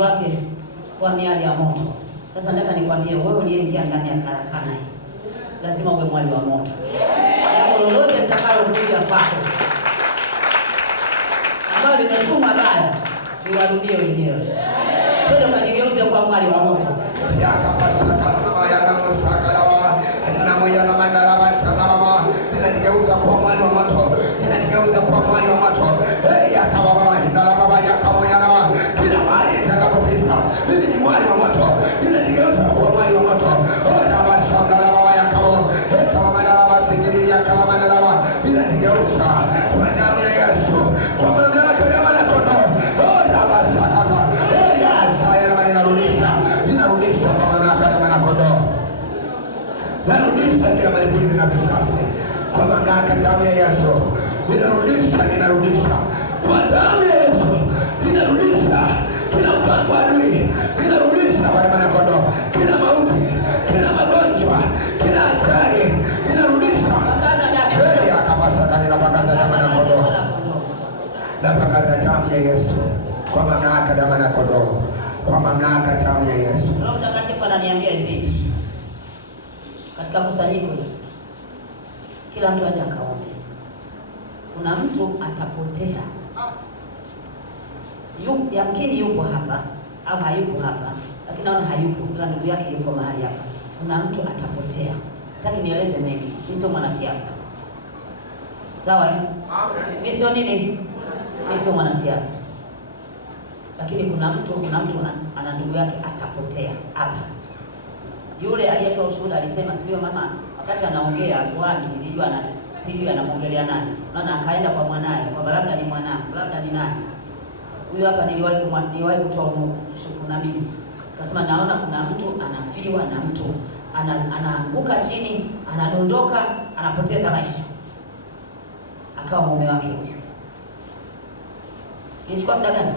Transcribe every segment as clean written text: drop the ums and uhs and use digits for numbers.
wake kwa miali ya moto. Sasa nataka nikwambie wewe uliyeingia ndani ya karakana hii, lazima uwe mwali wa moto. Jambo lolote litakalokuja kwako ambalo limetumwa baya, liwarudie wenyewe. Wewe ukajigeuze kwa mwali wa moto. Ninajigeuza kwa mwali wa moto. Ninajigeuza kwa mwali wa moto. Kila mahali nitakapopita mimi ni mwali wa moto. Ninajigeuza kwa mwali wa moto. Ninajigeuza kwa damu ya Yesu, kwa mamlaka ya Mwana-Kondoo. Ninarudisha kwa mamlaka ya Mwana-Kondoo. Narudisha kila malipizi na visasi kwa mamlaka ya damu ya Yesu. Ninarudisha kwa damu ya Yesu. Ninarudisha kila mpango wa adui. Ninarudisha kwa Mwana-Kondoo kila mauti, kila magonjwa, kila hatari. Ninarudisha napakaza damu ya Yesu kwa mamlaka ya Mwana-Kondoo, kwa mamlaka ya damu ya Yesu. Roho Mtakatifu ananiambia hivi, katika kusanyiko kila mtu aje akaombe. Kuna mtu atapotea, yamkini yupo hapa au hayupo hapa, lakini naona hayupo, kuna ndugu yake yuko mahali hapa. Kuna mtu atapotea. Sitaki nieleze mengi, mimi sio mwanasiasa, sawa? Mimi sio nini, mimi sio mwanasiasa, lakini kuna mtu ana ndugu yake atapotea hapa. Yule aliyetoa ushuhuda alisema sio mama, wakati anaongea kwani nilijua sijui anamwongelea nani. Maana akaenda kwa mwanae, kwa labda ni mwanangu, labda ni nani. Huyu hapa niliwahi kutoa nabii. Akasema naona kuna mtu anafiwa na mtu anaanguka chini, anadondoka, anapoteza maisha. Akawa mume wake. Ilichukua muda gani?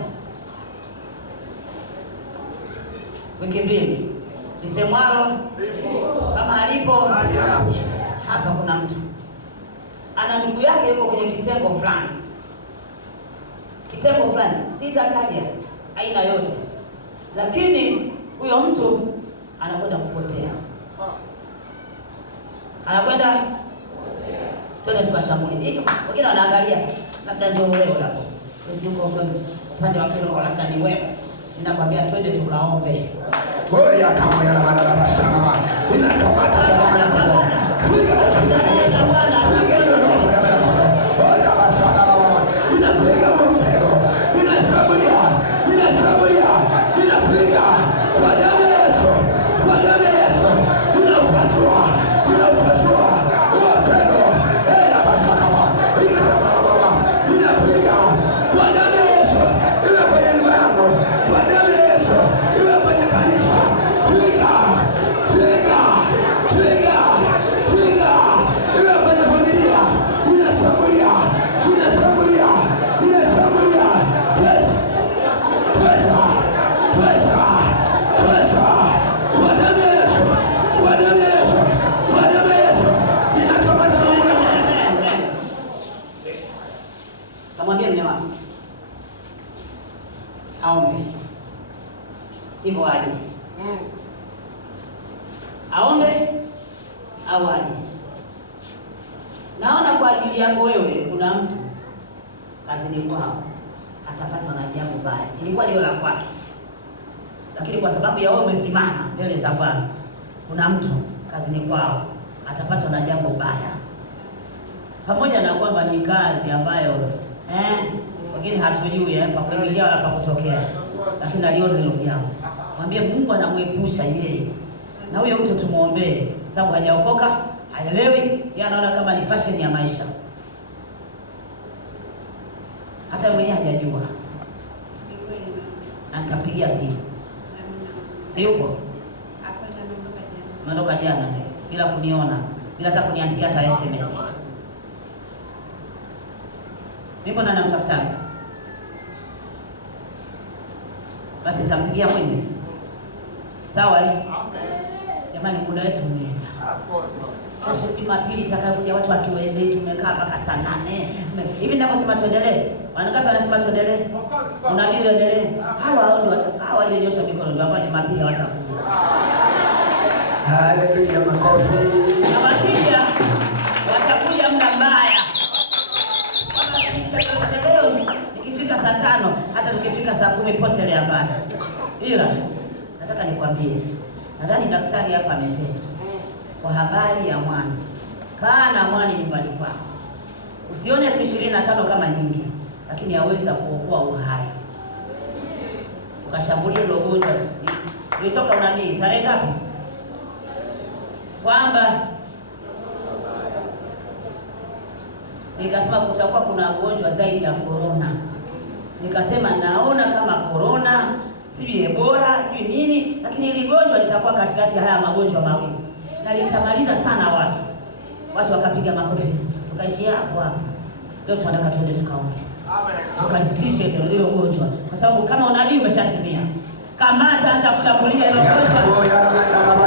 Wiki mbili. Nisemwalo kama alipo hapa, kuna mtu ana ndugu yake yuko kwenye kitengo fulani, sitataja aina yote, lakini huyo mtu anakwenda kupotea, twende tukashambulie. Wengine wanaangalia labda ndio wewe hapo, uko upande wa pili, labda ni wewe. Ninakwambia twende tukaombe. Gloria kama ya Bwana sana. Ninakamata damu ya Yesu. Kamwambia mume wako aombe, hivyo aje aombe au aje. Naona kwa ajili yako wewe kuna mtu kazini kwao atapatwa na jambo baya. Ilikuwa leo la kwake, lakini kwa sababu ya wewe umesimama mbele za Bwana, kuna mtu kazini kwao atapatwa na jambo baya, pamoja na kwamba ni kazi ambayo wengine hatujui pa kuingilia wala pa kutokea, lakini aliona hilo jambo. Mwambie Mungu anamwepusha yeye na huyo mtu, tumuombee, sababu hajaokoka, haelewi, yeye anaona kama ni fashion ya maisha, hata mwenyewe hajajua. Nikapigia simu, si yupo, natoka jana. bila kuniona, bila hata kuniandikia hata SMS. Nipo na namtafuta. Basi nitampigia mwingine. Sawa eh? Jamani, muda wetu umeenda. Kesho Jumapili itakayokuja watu watuende, tumekaa mpaka saa 8. Hivi ninaposema tuendelee, wangapi wanasema tuendelee? Unabii tuendelee. Hawa walionyosha mikono ndio hapa Jumapili watakuja. Haleluya, makofi. Jumapili watakuja muda mbaya. Nikifika saa 5, hata nikifika saa 10 potelea pale. Ila nataka nikwambie, nadhani daktari hapa amesema kwa habari ya mwani. Kaa na mwani nyumbani kwako. Usione 25 kama nyingi, lakini yaweza kuokoa uhai. Ukashambulia hilo gonjwa. Nilitoka unabii tarehe ngapi? Kwamba nikasema kutakuwa kuna ugonjwa zaidi ya corona. Nikasema naona kama corona, si Ebola, si nini, lakini ile gonjwa litakuwa katikati ya haya magonjwa mawili. Na litamaliza sana watu. Watu wakapiga makofi. Tukaishia hapo hapo. Leo tunataka tuende tukaombe. Amen. Tukalisitishe hilo gonjwa. Kwa sababu kama unabii umeshatimia. Kamata anza kushambulia hilo gonjwa.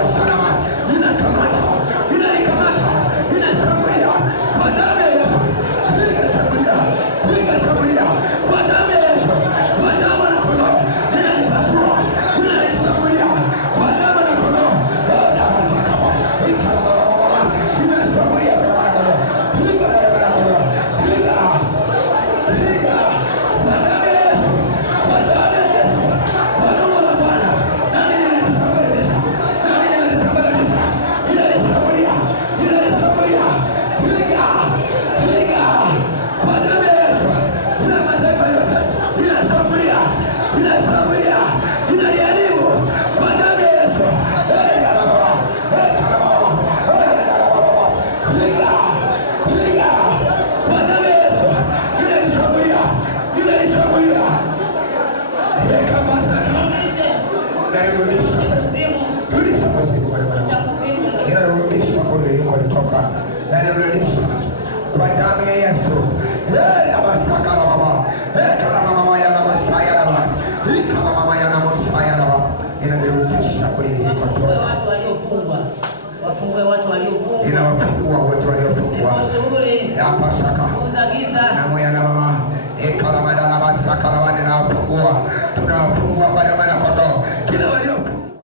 Kwa damu ya Yesu. Abasakala baba. Kala mama ya mama saya baba. Kala mama ya mama saya baba. Inarudisha kwenye hiko. Watu waliofungwa. Wafungue watu waliofungwa. Inawafungua watu waliofungwa. Hapa saka. Na moya na mama. Kala madala basakala wane na wafungua. Tunawafungua kwa damu ya kondoo. Kila